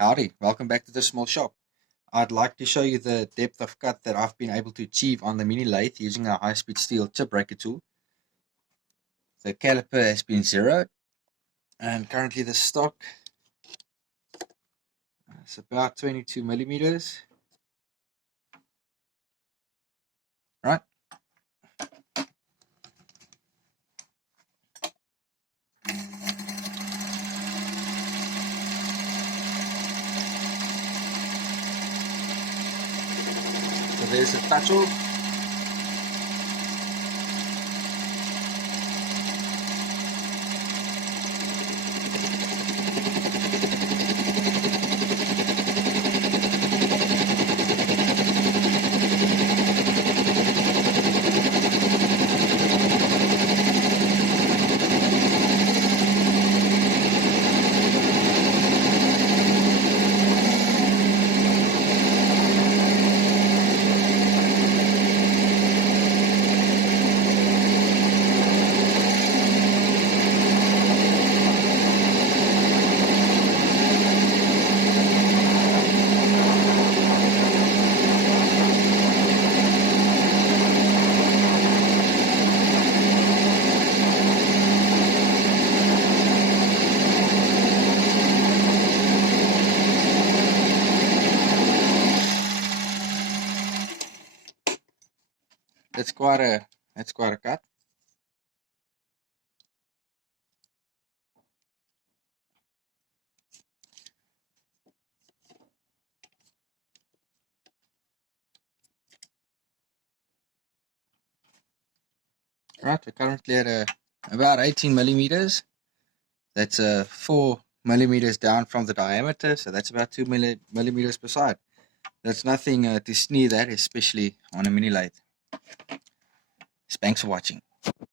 Howdy, welcome back to the small shop. I'd like to show you the depth of cut that I've been able to achieve on the mini lathe using a high-speed steel chip breaker tool. The caliper has been zeroed and currently the stock is about 22 millimeters. Right. So there's the touch off. That's quite a cut. Right, we're currently at about 18 millimeters. That's 4 millimeters down from the diameter, so that's about 2 millimeters per side. That's nothing to sneeze at, especially on a mini lathe. Thanks for watching.